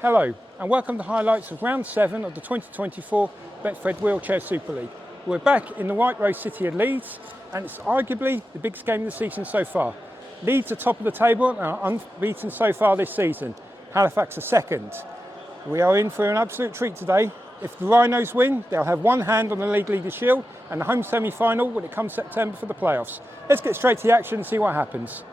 Hello and welcome to highlights of round 7 of the 2024 Betfred Wheelchair Super League. We're back in the White Rose City of Leeds and it's arguably the biggest game of the season so far. Leeds are top of the table and are unbeaten so far this season. Halifax are second. We are in for an absolute treat today. If the Rhinos win, they'll have one hand on the League Leader Shield and the home semi-final when it comes September for the playoffs. Let's get straight to the action and see what happens.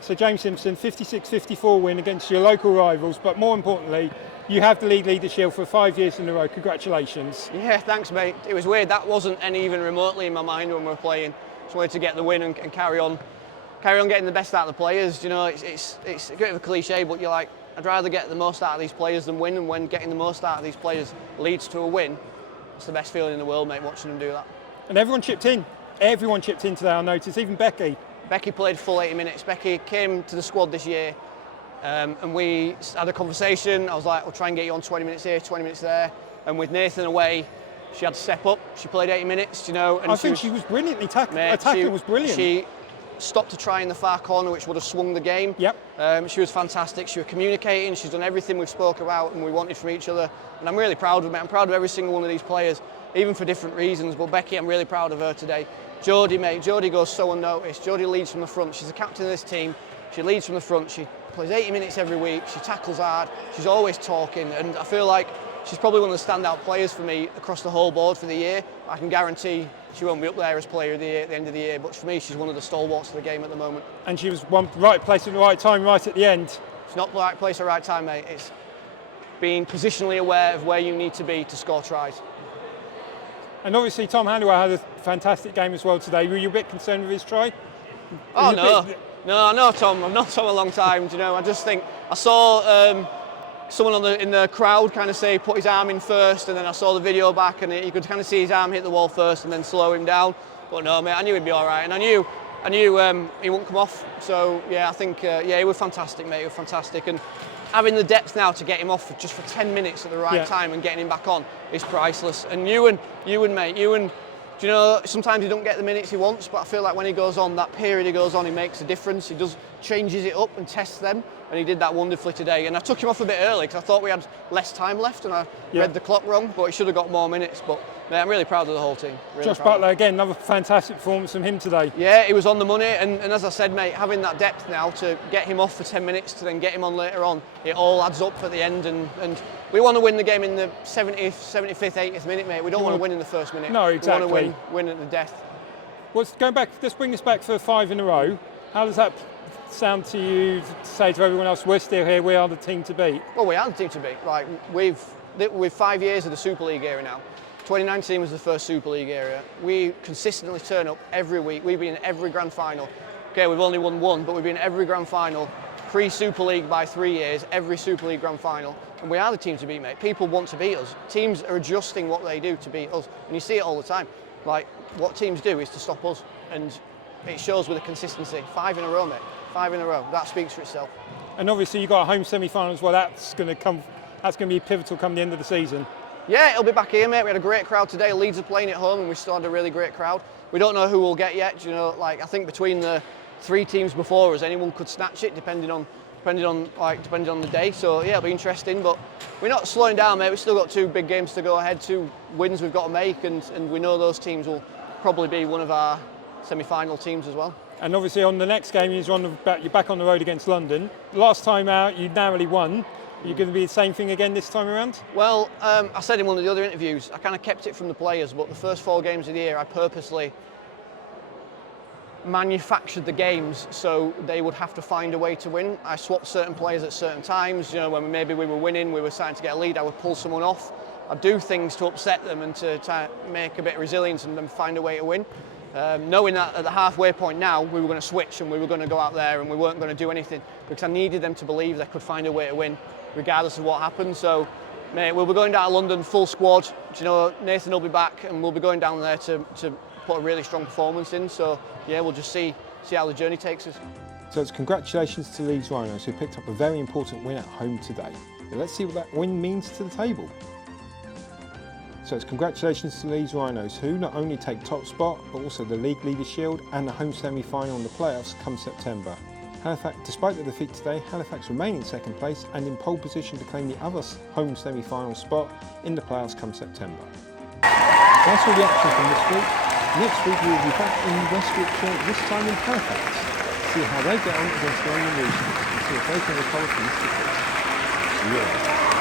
So James Simpson, 56-54 win against your local rivals, but more importantly, you have the League Leader Shield for 5 years in a row. Congratulations. Yeah, thanks mate. It was weird, that wasn't even remotely in my mind when we were playing. Just wanted to get the win and carry on getting the best out of the players. You know, it's a bit of a cliche, but you're like, I'd rather get the most out of these players than win, and when getting the most out of these players leads to a win, it's the best feeling in the world, mate, watching them do that. And everyone chipped in. Everyone chipped in today, I noticed, even Becky. Becky played full 80 minutes. Becky came to the squad this year and we had a conversation. I was like, we'll try and get you on 20 minutes here, 20 minutes there. And with Nathan away, she had to step up. She played 80 minutes, you know. And I think she was brilliantly attacking was brilliant. She stopped to try in the far corner, which would have swung the game. Yep. She was fantastic. She was communicating. She's done everything we've spoke about and we wanted from each other. And I'm really proud of her. I'm proud of every single one of these players. even for different reasons. But Becky, I'm really proud of her today. Jodie, mate, Jodie goes so unnoticed. Jodie leads from the front. She's the captain of this team. She leads from the front. She plays 80 minutes every week. She tackles hard. She's always talking, and I feel like she's probably one of the standout players for me across the whole board for the year. I can guarantee she won't be up there as player of the year at the end of the year, but for me, she's one of the stalwarts of the game at the moment. And she was right place at the right time, right at the end. It's not the right place at the right time, mate. It's being positionally aware of where you need to be to score tries. And obviously Tom Handwell had a fantastic game as well today. Were you a bit concerned with his try? Oh no, no, I know Tom. I've known Tom a long time. Do you know? I just think I saw someone in the crowd kind of say put his arm in first, and then I saw the video back, and you could kind of see his arm hit the wall first, and then slow him down. But no, mate, I knew he'd be all right, and I knew he wouldn't come off. So yeah, I think he was fantastic, mate. He was fantastic, and having the depth now to get him off just for 10 minutes at the right time and getting him back on is priceless. And Ewan, mate, do you know, sometimes he don't get the minutes he wants, but I feel like when he goes on, that period he goes on, he makes a difference. He changes it up and tests them, and he did that wonderfully today. And I took him off a bit early because I thought we had less time left, and I read the clock wrong, but he should have got more minutes. But mate, I'm really proud of the whole team. Really Josh Butler, again, another fantastic performance from him today. Yeah, he was on the money, and as I said, mate, having that depth now to get him off for 10 minutes to then get him on later on, it all adds up at the end, and we want to win the game in the 70th, 75th, 80th minute, mate. We don't want to win in the first minute. No, exactly. We want to win at the death. Going back, let's bring this back for 5 in a row. How does that sound to you to say to everyone else, we're still here, we are the team to beat? Well, we are the team to beat. Like, we've 5 years of the Super League era now. 2019 was the first Super League era. We consistently turn up every week. We've been in every grand final. Okay, we've only won one, but we've been in every grand final. Pre-Super League by 3 years, every Super League grand final. And we are the team to beat, mate. People want to beat us. Teams are adjusting what they do to beat us. And you see it all the time. Like, what teams do is to stop us. And it shows with the consistency. 5 in a row, mate. 5 in a row. That speaks for itself. And obviously you've got a home semi-final as well. That's going to be pivotal come the end of the season. Yeah, it'll be back here, mate. We had a great crowd today. Leeds are playing at home, and we still had a really great crowd. We don't know who we'll get yet. You know, like, I think between the 3 teams before us, anyone could snatch it, depending on the day. So yeah, it'll be interesting. But we're not slowing down, mate. We've still got 2 big games to go ahead, 2 wins we've got to make, and we know those teams will probably be one of our semi-final teams as well. And obviously on the next game, you're back on the road against London. Last time out, you narrowly won. Are you going to be the same thing again this time around? Well, I said in one of the other interviews, I kind of kept it from the players, but the first 4 games of the year, I purposely manufactured the games so they would have to find a way to win. I swapped certain players at certain times. You know, when maybe we were winning, we were starting to get a lead, I would pull someone off. I'd do things to upset them and to try to make a bit of resilience and then find a way to win. Knowing that at the halfway point now, we were going to switch and we were going to go out there and we weren't going to do anything because I needed them to believe they could find a way to win, regardless of what happened. So, mate, we'll be going down to London full squad. Do you know, Nathan will be back and we'll be going down there to put a really strong performance in. So, yeah, we'll just see how the journey takes us. So it's congratulations to Leeds Rhinos who picked up a very important win at home today. But let's see what that win means to the table. So it's congratulations to Leeds Rhinos who not only take top spot but also the League Leaders Shield and the home semi-final in the playoffs come September. Halifax, despite the defeat today, Halifax remain in second place and in pole position to claim the other home semi-final spot in the playoffs come September. That's all the action from this week. Next week we will be back in West Yorkshire, this time in Halifax, to see how they get on against the London Regions and see if they can recover from this defeat. See you later.